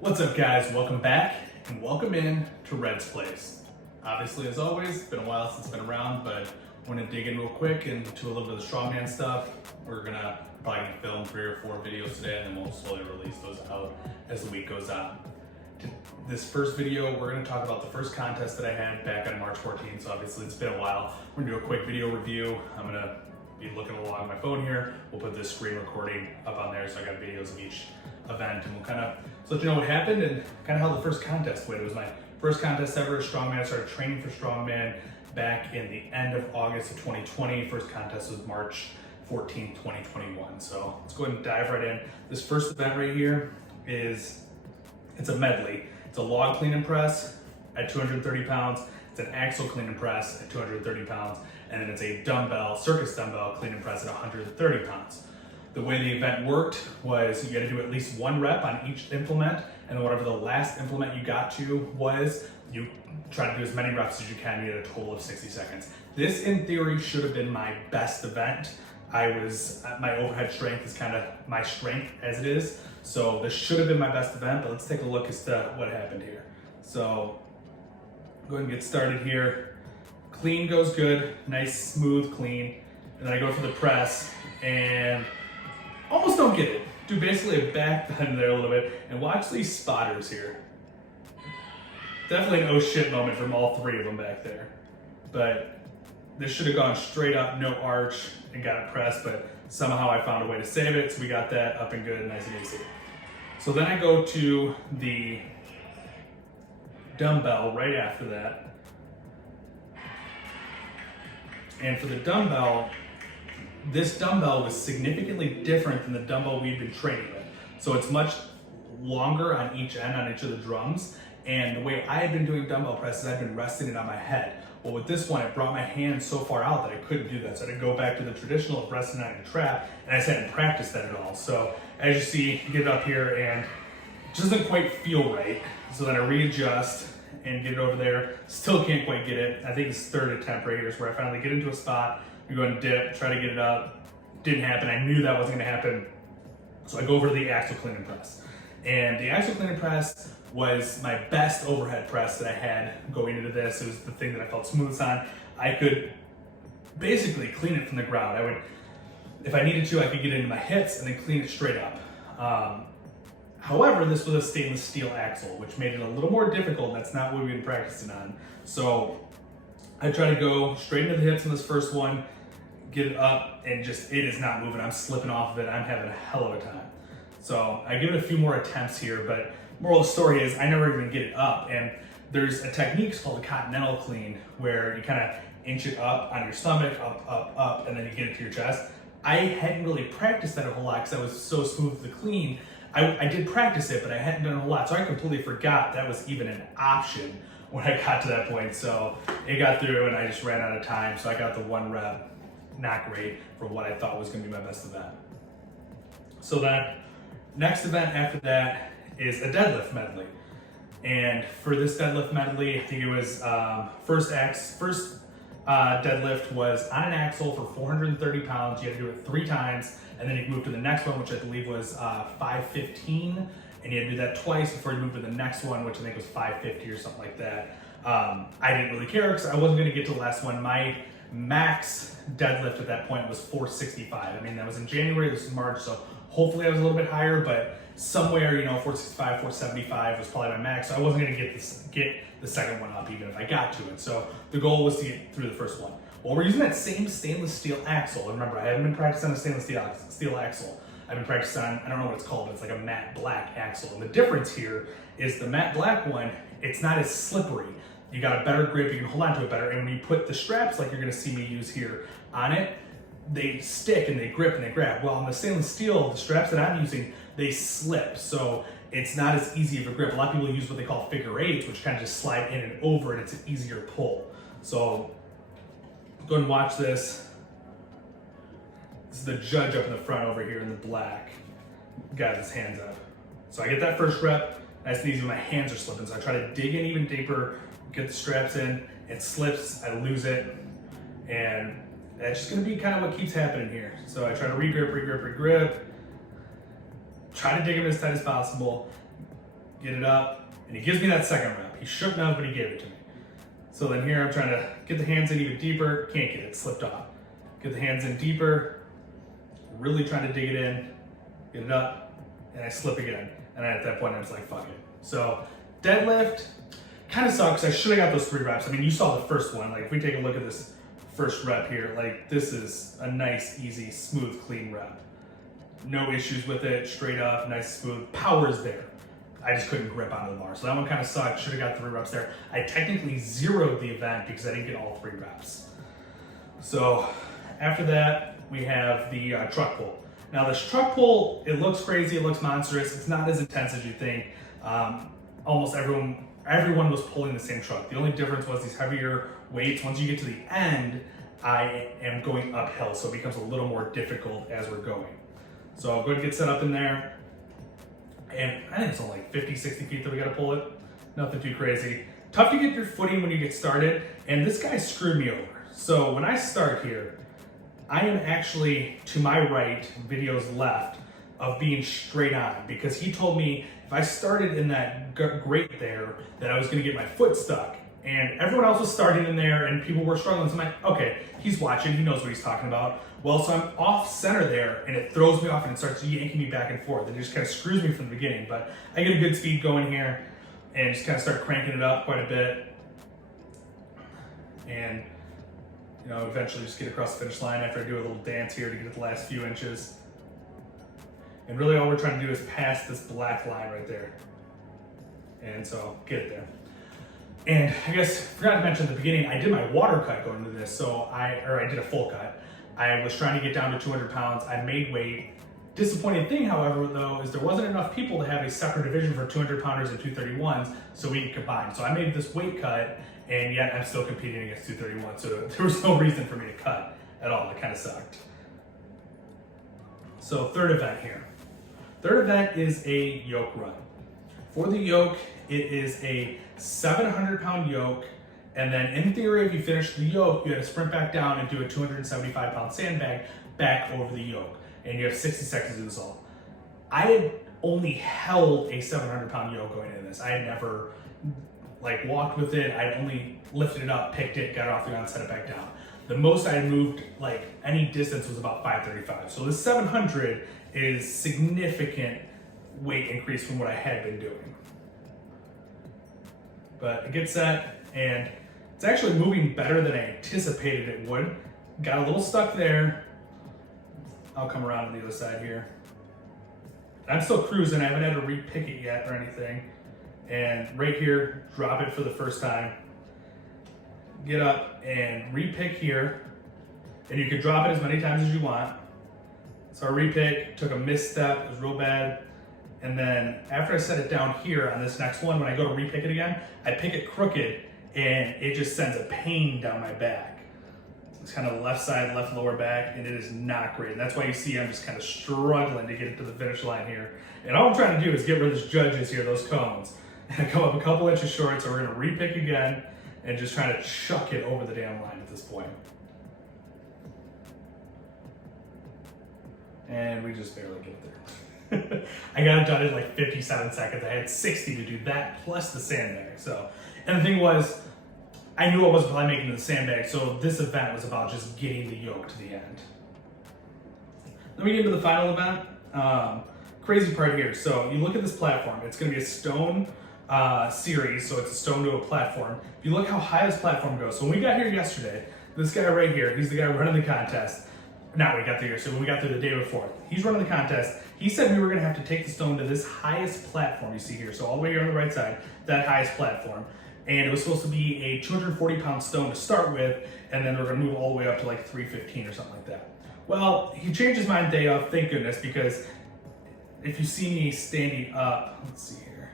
What's up, guys? Welcome back and welcome in to Red's Place. Obviously, as always, it's been a while since it's been around, but I want to dig in real quick into a little bit of the Strongman stuff. We're probably gonna film 3 or 4 videos today, and then we'll slowly release those out as the week goes on. This first video, we're gonna talk about the first contest that I had back on March 14th. So obviously, it's been a while. We're gonna do a quick video review. I'm gonna be looking along on my phone here. We'll put this screen recording up on there, so I got videos of each event, and we'll kind of let you know what happened and kind of how the first contest went. It was my first contest ever as Strongman. I started training for Strongman back in the end of August of 2020. First contest was March 14th, 2021. So let's go ahead and dive right in. This first event right here it's a medley. It's a log clean and press at 230 pounds. It's an axle clean and press at 230 pounds. And then it's a circus dumbbell clean and press at 130 pounds. The way the event worked was you got to do at least 1 rep on each implement, and whatever the last implement you got to was, you try to do as many reps as you can. You get a total of 60 seconds. This, in theory, should have been my best event. My overhead strength is kind of my strength as it is, so this should have been my best event, but let's take a look as to what happened here. So, go ahead and get started here. Clean goes good, nice, smooth, clean. And then I go for the press, and almost don't get it. Do basically a back bend there a little bit, and watch these spotters here. Definitely an oh shit moment from all 3 of them back there. But this should have gone straight up, no arch, and got it pressed, but somehow I found a way to save it, so we got that up and good, nice and easy. So then I go to the dumbbell right after that. And for the dumbbell, this dumbbell was significantly different than the dumbbell we'd been training with. So it's much longer on each end, on each of the drums. And the way I had been doing dumbbell presses, I'd been resting it on my head. Well, with this one, it brought my hands so far out that I couldn't do that. So I had to go back to the traditional of resting on your trap, and I just hadn't practiced that at all. So as you see, get it up here, and it doesn't quite feel right. So then I readjust and get it over there. Still can't quite get it. I think it's 3rd attempt right here is where I finally get into a spot. We go and dip, try to get it up. Didn't happen. I knew that wasn't gonna happen. So I go over to the axle clean and press. And the axle clean and press was my best overhead press that I had going into this. It was the thing that I felt smoothest on. I could basically clean it from the ground. If I needed to, I could get into my hits and then clean it straight up. However, this was a stainless steel axle, which made it a little more difficult. That's not what we've been practicing on. So I try to go straight into the hips on this first one, get it up, and it is not moving. I'm slipping off of it. I'm having a hell of a time. So I give it a few more attempts here, but moral of the story is I never even get it up. And there's a technique called a continental clean where you kind of inch it up on your stomach, up, and then you get it to your chest. I hadn't really practiced that a whole lot because I was so smooth to clean. I did practice it, but I hadn't done a whole lot, so I completely forgot that was even an option when I got to that point. So it got through, and I just ran out of time, so I got the 1 rep. Not great for what I thought was going to be my best event. So that next event after that is a deadlift medley. And for this deadlift medley, I think it was first deadlift was on an axle for 430 pounds. You had to do it 3 times, and then you moved to the next one, which I believe was 515, and you had to do that twice before you moved to the next one, which I think was 550 or something like that. I didn't really care because I wasn't going to get to the last one. My max deadlift at that point was 465. I mean, that was in January, this is March, so hopefully I was a little bit higher, but somewhere, 465, 475 was probably my max, so I wasn't going to get the second one up even if I got to it. So the goal was to get through the first one. Well, we're using that same stainless steel axle. Remember, I haven't been practicing on a stainless steel axle. I've been practicing on, I don't know what it's called, but it's like a matte black axle. And the difference here is the matte black one, it's not as slippery. You got a better grip, you can hold on to it better, and when you put the straps, like you're gonna see me use here, on it, they stick and they grip and they grab. Well, on the stainless steel, the straps that I'm using, they slip, so it's not as easy of a grip. A lot of people use what they call figure 8s, which kind of just slide in and over, and it's an easier pull. So, go ahead and watch this. This is the judge up in the front over here in the black. Got his hands up. So I get that first rep, nice and easy, my hands are slipping, so I try to dig in even deeper, get the straps in, it slips, I lose it, and that's just gonna be kind of what keeps happening here. So I try to regrip, try to dig them as tight as possible. get it up, and he gives me that second rep. He shouldn't have, but he gave it to me. So then here I'm trying to get the hands in even deeper, can't get it, slipped off. Get the hands in deeper, really trying to dig it in, get it up, and I slip again. And at that point I was like, fuck it. So deadlift kind of sucks. I should have got those 3 reps. I mean, you saw the first one. Like if we take a look at this first rep here, like this is a nice, easy, smooth, clean rep. No issues with it, straight up, nice, smooth, power's there. I just couldn't grip onto the bar. So that one kind of sucked, should have got 3 reps there. I technically zeroed the event because I didn't get all 3 reps. So after that, we have the truck pull. Now this truck pull, it looks crazy, it looks monstrous. It's not as intense as you think. Almost everyone was pulling the same truck. The only difference was these heavier weights. Once you get to the end, I am going uphill, so it becomes a little more difficult as we're going. So I'll go ahead and get set up in there. And I think it's only like 50, 60 feet that we gotta pull it. Nothing too crazy. Tough to get your footing when you get started, and this guy screwed me over. So when I start here, I am actually to my right, video's left, of being straight on, because he told me if I started in that grate there, that I was gonna get my foot stuck. And everyone else was starting in there and people were struggling. So I'm like, okay, he's watching, he knows what he's talking about. Well, so I'm off center there and it throws me off and it starts yanking me back and forth. And it just kind of screws me from the beginning. But I get a good speed going here and just kind of start cranking it up quite a bit. And you know, eventually just get across the finish line after I do a little dance here to get the last few inches. And really all we're trying to do is pass this black line right there. And so get it there. And I guess, forgot to mention at the beginning, I did my water cut going into this, so I did a full cut. I was trying to get down to 200 pounds, I made weight. Disappointing thing, however, though, is there wasn't enough people to have a separate division for 200 pounders and 231s, so we could combine. So I made this weight cut, and yet I'm still competing against 231, so there was no reason for me to cut at all. It kind of sucked. So third event here. Third event is a yoke run. For the yoke, it is a 700-pound yoke, and then in theory, if you finish the yoke, you have to sprint back down and do a 275-pound sandbag back over the yoke, and you have 60 seconds to do this all. I had only held a 700-pound yoke going into this. I had never walked with it. I had only lifted it up, picked it, got it off the ground, set it back down. The most I had moved any distance was about 535. So this 700 is significant weight increase from what I had been doing. But it gets set, and it's actually moving better than I anticipated it would. Got a little stuck there. I'll come around to the other side here. I'm still cruising, I haven't had to re-pick it yet or anything. And right here, drop it for the first time. Get up and re-pick here. And you can drop it as many times as you want. So I re-pick, took a misstep, it was real bad. And then after I set it down here on this next one, when I go to re-pick it again, I pick it crooked and it just sends a pain down my back. It's kind of left side, left lower back, and it is not great. And that's why you see I'm just kind of struggling to get it to the finish line here. And all I'm trying to do is get rid of those judges here, those cones. And I come up a couple inches short, so we're gonna re-pick again and just try to chuck it over the damn line at this point. And we just barely get there. I got it done in 57 seconds. I had 60 to do that plus the sandbag. So, and the thing was, I knew I wasn't probably making the sandbag, so this event was about just getting the yoke to the end. Then we get into the final event. Crazy part here. So you look at this platform. It's going to be a stone series, so it's a stone to a platform. If you look how high this platform goes. So when we got here yesterday, this guy right here, he's the guy running the contest. Not we got there, so when we got there the day before. He's running the contest. He said we were gonna have to take the stone to this highest platform you see here. So all the way here on the right side, that highest platform. And it was supposed to be a 240-pound stone to start with, and then we're gonna move all the way up to 315 or something like that. Well, he changed his mind day of, thank goodness, because if you see me standing up, let's see here.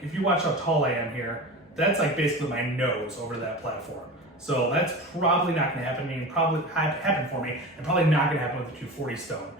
If you watch how tall I am here, that's basically my nose over that platform. So that's probably not going to happen. I mean, probably happen for me, and probably not going to happen with the 240 stone.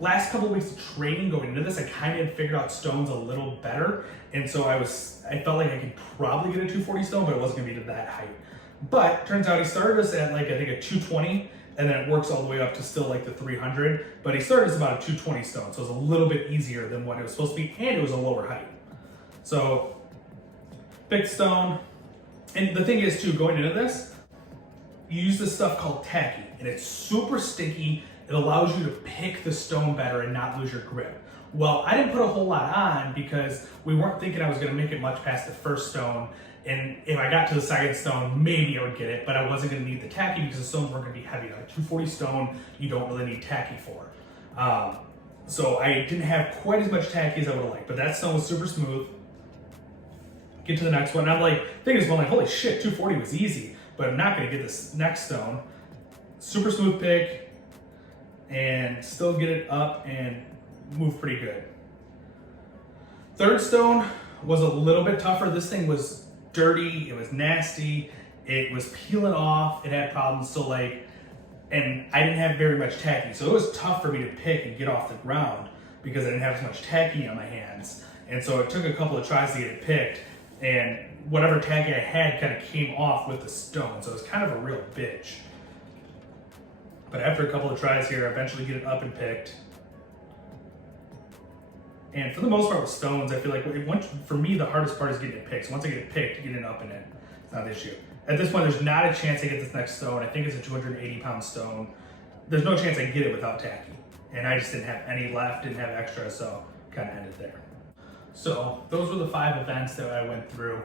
Last couple of weeks of training going into this, I kind of figured out stones a little better, and so I felt like I could probably get a 240 stone, but it wasn't going to be to that height. But turns out he started us at I think a 220, and then it works all the way up to still like the 300, but he started as about a 220 stone, so it was a little bit easier than what it was supposed to be, and it was a lower height. So, picked stone, and the thing is too, going into this, you use this stuff called tacky, and it's super sticky. It allows you to pick the stone better and not lose your grip. Well, I didn't put a whole lot on because we weren't thinking I was gonna make it much past the first stone, and if I got to the second stone, maybe I would get it, but I wasn't gonna need the tacky because the stones weren't gonna be heavy. Like 240 stone, you don't really need tacky for. So I didn't have quite as much tacky as I would've liked, but that stone was super smooth. Get to the next one, and I'm like, thinking as well, like, holy shit, 240 was easy, but I'm not gonna get this next stone. Super smooth pick, and still get it up and move pretty good. Third stone was a little bit tougher. This thing was dirty, it was nasty, it was peeling off, it had problems, so like, and I didn't have very much tacky, so it was tough for me to pick and get off the ground because I didn't have as much tacky on my hands. And so it took a couple of tries to get it picked, and whatever tacky I had kind of came off with the stone, so it was kind of a real bitch. But after a couple of tries here, I eventually get it up and picked. And for the most part with stones, I feel like for me, the hardest part is getting it picked. So once I get it picked, getting it up and in, it's not the issue. At this point, there's not a chance I get this next stone. I think it's a 280-pound stone. There's no chance I get it without tacky. And I just didn't have any left, didn't have extra, so kind of ended there. So those were the 5 events that I went through.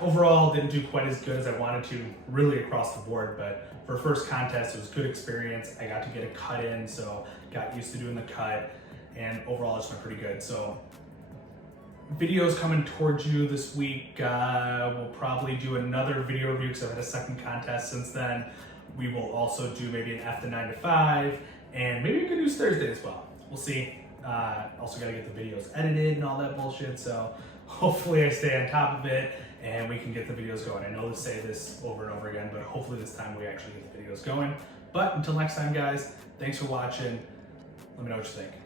Overall, didn't do quite as good as I wanted to, really across the board, but for first contest, it was a good experience. I got to get a cut in, so got used to doing the cut, and overall, it's been pretty good. So videos coming towards you this week. We'll probably do another video review because I've had a second contest since then. We will also do maybe an F to 9 to 5, and maybe we could do Thursday as well. We'll see. Also got to get the videos edited and all that bullshit, so hopefully I stay on top of it and we can get the videos going. I know to say this over and over again, but hopefully this time we actually get the videos going. But until next time, guys, thanks for watching. Let me know what you think.